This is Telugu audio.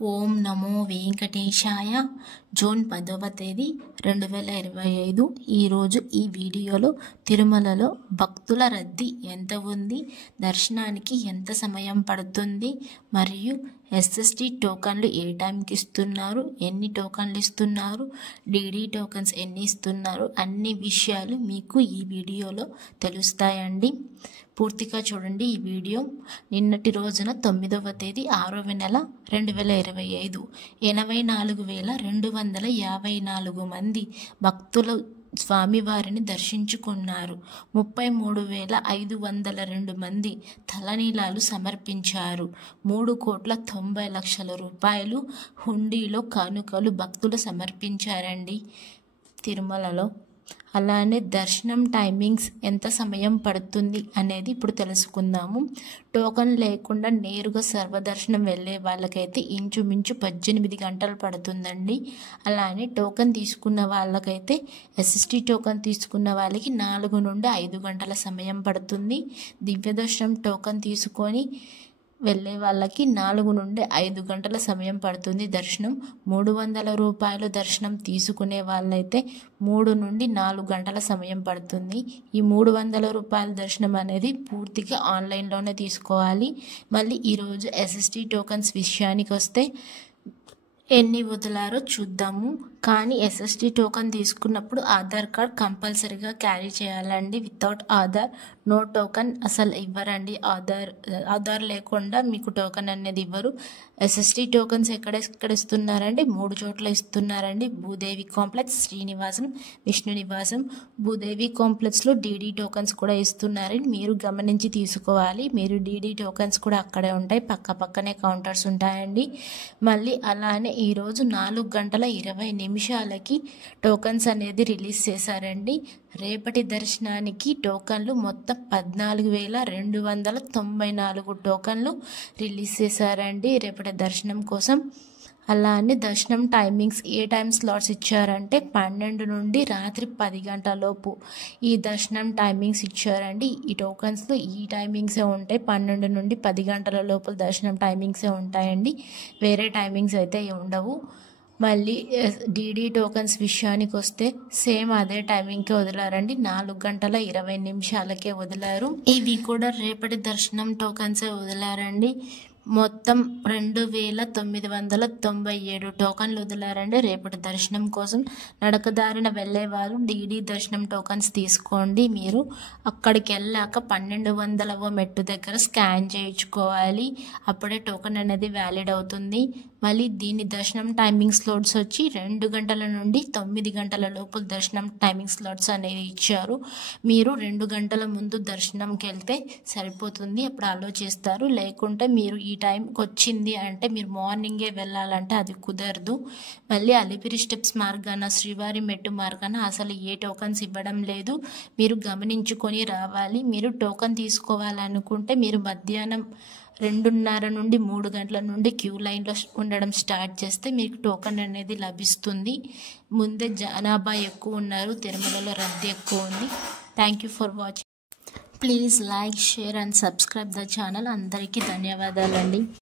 ఓం నమో వెంకటేశాయ. జూన్ 10వ తేదీ 2025. ఈరోజు ఈ వీడియోలో తిరుమలలో భక్తుల రద్దీ ఎంత ఉంది, దర్శనానికి ఎంత సమయం పడుతుంది, మరియు ఎస్ఎస్టీ టోకన్లు ఏ టైంకి ఇస్తున్నారు, ఎన్ని టోకన్లు ఇస్తున్నారు, డీడీ టోకన్స్ ఎన్ని ఇస్తున్నారు, అన్ని విషయాలు మీకు ఈ వీడియోలో తెలుస్తాయండి. పూర్తిగా చూడండి ఈ వీడియో. నిన్నటి రోజున 9వ తేదీ 6వ నెల 2025 84,254 మంది భక్తులు స్వామివారిని దర్శించుకున్నారు. 33,502 మంది తలనీలాలు సమర్పించారు. 3,90,00,000 రూపాయలు హుండీలో కానుకలు భక్తులు సమర్పించారండి తిరుమలలో. అలానే దర్శనం టైమింగ్స్ ఎంత సమయం పడుతుంది అనేది ఇప్పుడు తెలుసుకుందాము. టోకన్ లేకుండా నేరుగా సర్వదర్శనం వెళ్ళే వాళ్ళకైతే ఇంచుమించు 18 గంటలు పడుతుందండి. అలానే టోకన్ తీసుకున్న వాళ్ళకైతే ఎస్ఎస్టీ టోకన్ తీసుకున్న వాళ్ళకి 4 నుండి 5 గంటల సమయం పడుతుంది. దివ్యదర్శనం టోకన్ తీసుకొని వెళ్ళే వాళ్ళకి 4 నుండి 5 గంటల సమయం పడుతుంది దర్శనం. 300 రూపాయలు దర్శనం తీసుకునే వాళ్ళైతే 3 నుండి 4 గంటల సమయం పడుతుంది. ఈ 300 రూపాయల దర్శనం అనేది పూర్తిగా ఆన్లైన్లోనే తీసుకోవాలి. మళ్ళీ ఈరోజు ఎస్ఎస్టీ టోకన్స్ విషయానికి వస్తే ఎన్ని వదిలారో చూద్దాము. కానీ ఎస్ఎస్టీ టోకన్ తీసుకున్నప్పుడు ఆధార్ కార్డ్ కంపల్సరీగా క్యారీ చేయాలండి. వితౌట్ ఆధార్ నో టోకన్ అసలు ఇవ్వరండి. ఆధార్ లేకుండా మీకు టోకన్ అనేది ఇవ్వరు. ఎస్ఎస్టీ టోకన్స్ ఎక్కడ ఇస్తున్నారండి? 3 చోట్ల ఇస్తున్నారండి. భూదేవి కాంప్లెక్స్, శ్రీనివాసం, విష్ణు నివాసం. భూదేవి కాంప్లెక్స్లో డీడీ టోకన్స్ కూడా ఇస్తున్నారని మీరు గమనించి తీసుకోవాలి. మీరు డీడీ టోకన్స్ కూడా అక్కడే ఉంటాయి, పక్కనే కౌంటర్స్ ఉంటాయండి. మళ్ళీ అలానే ఈరోజు 4:20 టోకన్స్ అనేది రిలీజ్ చేశారండి. రేపటి దర్శనానికి టోకన్లు మొత్తం 14,294 టోకన్లు రిలీజ్ చేశారండి రేపటి దర్శనం కోసం. అలానే దర్శనం టైమింగ్స్ ఏ టైం స్లాట్స్ ఇచ్చారంటే 12 నుండి రాత్రి 10 గంటల లోపు ఈ దర్శనం టైమింగ్స్ ఇచ్చారండి. ఈ టోకన్స్లో ఈ టైమింగ్సే ఉంటాయి. 12 నుండి 10 గంటల లోపు దర్శనం టైమింగ్సే ఉంటాయండి. వేరే టైమింగ్స్ అయితే ఉండవు. మళ్ళీ డీడీ టోకన్స్ విషయానికి వస్తే సేమ్ అదే టైమింగ్కే వదిలారండి. 4:20 వదిలారు. ఇవి కూడా రేపటి దర్శనం టోకన్సే వదిలారండి. మొత్తం 2,997 టోకన్లు వదిలారండి రేపటి దర్శనం కోసం. నడకదారిన వెళ్ళేవారు డీడీ దర్శనం టోకన్స్ తీసుకోండి. మీరు అక్కడికి వెళ్ళాక 1200వ మెట్టు దగ్గర స్కాన్ చేయించుకోవాలి. అప్పుడే టోకన్ అనేది వ్యాలిడ్ అవుతుంది. మళ్ళీ దీని దర్శనం టైమింగ్ స్లాట్స్ వచ్చి 2 గంటల నుండి 9 గంటల లోపు దర్శనం టైమింగ్ స్లాట్స్ అనేవి ఇచ్చారు. మీరు 2 గంటల ముందు దర్శనంకి వెళ్తే సరిపోతుంది, అప్పుడు అలో చేస్తారు. లేకుంటే మీరు ఈ టైంకి వచ్చింది అంటే మీరు మార్నింగే వెళ్ళాలంటే అది కుదరదు. మళ్ళీ అలిపిరి స్టెప్స్ మార్గాన, శ్రీవారి మెట్టు మార్గాన అసలు ఏ టోకన్స్ ఇవ్వడం లేదు. మీరు గమనించుకొని రావాలి. మీరు టోకన్ తీసుకోవాలనుకుంటే మీరు మధ్యాహ్నం 2:30 నుండి 3 గంటల నుండి క్యూ లైన్లో ఉండడం స్టార్ట్ చేస్తే మీకు టోకన్ అనేది లభిస్తుంది. ముందే జనాభా ఎక్కువ ఉన్నారు, తిరుమలలో రద్దీ ఎక్కువ ఉంది. Thank you for watching. Please like, share and subscribe the channel. అందరికీ ధన్యవాదాలండి.